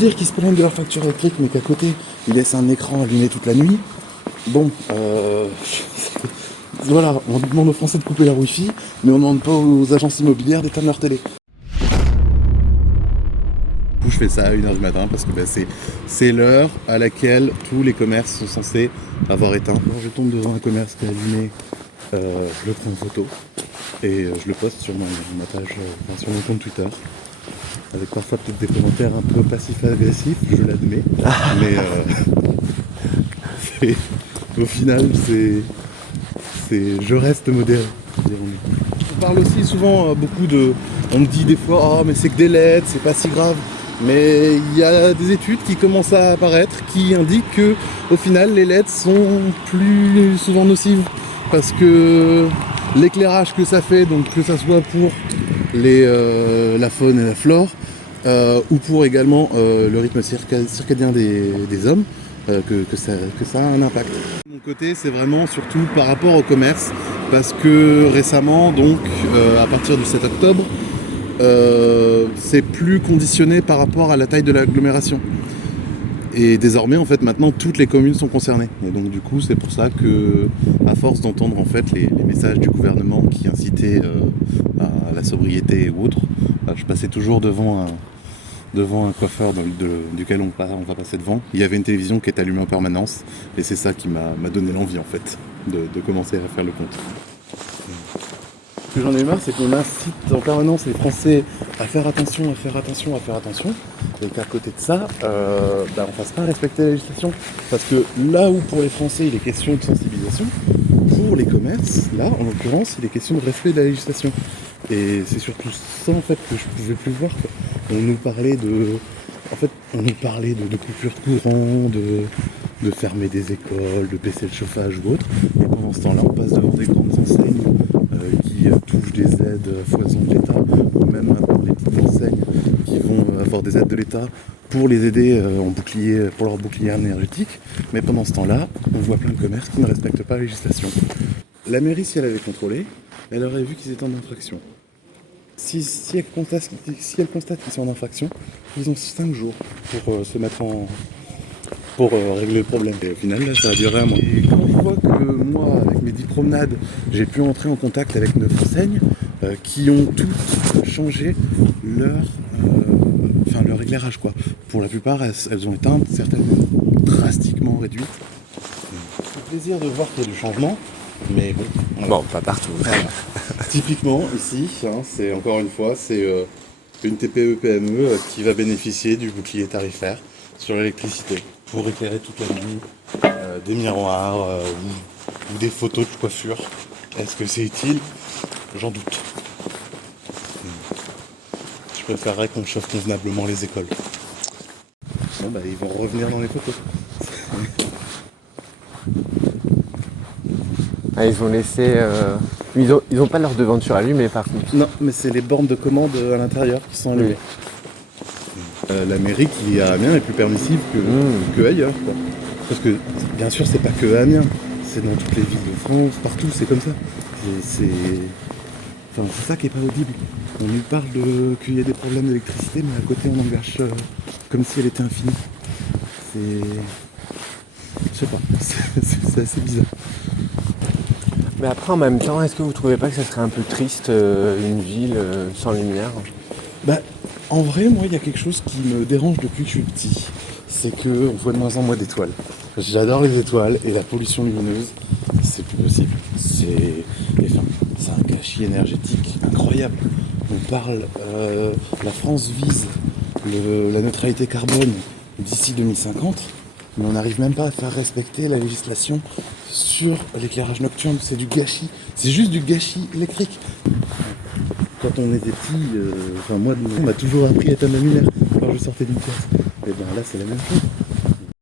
dire qu'ils se plaignent de leur facture électrique, mais qu'à côté, ils laissent un écran allumé toute la nuit. Bon, voilà, on demande aux Français de couper leur wifi, mais on ne demande pas aux agences immobilières d'éteindre leur télé. Du coup, je fais ça à 1h du matin parce que c'est l'heure à laquelle tous les commerces sont censés avoir éteint. Quand je tombe devant un commerce qui est allumé, je le prends en photo et je le poste sur ma page, sur mon compte Twitter. Avec parfois peut-être des commentaires un peu passifs-agressifs, je l'admets. Mais au final, je reste modéré. On parle aussi souvent beaucoup on me dit des fois, oh mais c'est que des LED, c'est pas si grave. Mais il y a des études qui commencent à apparaître qui indiquent que au final les LED sont plus souvent nocives. Parce que l'éclairage que ça fait, donc que ça soit pour la faune et la flore, ou pour également le rythme circadien des hommes, que ça a un impact. De mon côté, c'est vraiment surtout par rapport au commerce, parce que récemment, donc à partir du 7 octobre, c'est plus conditionné par rapport à la taille de l'agglomération. Et désormais, en fait, maintenant, toutes les communes sont concernées. Et donc, du coup, c'est pour ça que, à force d'entendre en fait les messages du gouvernement qui incitaient à la sobriété ou autre, je passais toujours devant un coiffeur duquel on va passer devant. Il y avait une télévision qui était allumée en permanence, et c'est ça qui m'a donné l'envie, en fait, de commencer à faire le compte. Ce que j'en ai marre, c'est qu'on incite en permanence les Français à faire attention, et qu'à côté de ça, on ne fasse pas respecter la législation. Parce que là où pour les Français il est question de sensibilisation, pour les commerces, là en l'occurrence, il est question de respect de la législation. Et c'est surtout ça en fait que je pouvais plus voir, quoi. On nous parlait de coupure de courant, de fermer des écoles, de baisser le chauffage ou autre. Et pendant ce temps-là, on passe devant des grandes enseignes qui touchent des aides à foison de l'État, ou même maintenant les petites enseignes qui vont avoir des aides de l'État pour les aider pour leur bouclier énergétique. Mais pendant ce temps-là, on voit plein de commerces qui ne respectent pas la législation. La mairie, si elle avait contrôlé, elle aurait vu qu'ils étaient en infraction. Si elle constate qu'ils sont en infraction, ils ont 5 jours pour se mettre pour régler le problème. Et au final, là, ça a duré un mois. Et quand je vois que moi, avec mes 10 promenades, j'ai pu entrer en contact avec 9 enseignes qui ont toutes changé leur éclairage, quoi. Pour la plupart, elles ont éteint, certaines drastiquement réduites. Ça fait plaisir de voir qu'il y a du changement, mais bon. Voilà. Bon, pas partout. Voilà. Typiquement, ici, c'est encore une fois, c'est une TPE-PME qui va bénéficier du bouclier tarifaire sur l'électricité pour éclairer toute la nuit, des miroirs ou des photos de coiffure. Est-ce que c'est utile ? J'en doute. Je préférerais qu'on chauffe convenablement les écoles. Bon, ils vont revenir dans les photos. Ah, ils ont laissé... Ils ont pas leur devanture allumée par contre. Non, mais c'est les bornes de commande à l'intérieur qui sont allumées. La mairie qui est à Amiens est plus permissive que ailleurs, quoi. Parce que bien sûr c'est pas que à Amiens, c'est dans toutes les villes de France, partout c'est comme ça. C'est ça qui est pas audible. On lui parle qu'il y a des problèmes d'électricité, mais à côté on engage comme si elle était infinie. Je sais pas, c'est assez bizarre. Mais après en même temps, est-ce que vous trouvez pas que ça serait un peu triste une ville sans lumière ? En vrai, moi, il y a quelque chose qui me dérange depuis que je suis petit. C'est qu'on voit de moins en moins d'étoiles. J'adore les étoiles et la pollution lumineuse, c'est plus possible. C'est un gâchis énergétique incroyable. La France vise la neutralité carbone d'ici 2050, mais on n'arrive même pas à faire respecter la législation sur l'éclairage nocturne. C'est du gâchis. C'est juste du gâchis électrique. Quand on était petit, moi, on m'a toujours appris à éteindre la lumière quand je sortais d'une pièce. Et bien là, c'est la même chose.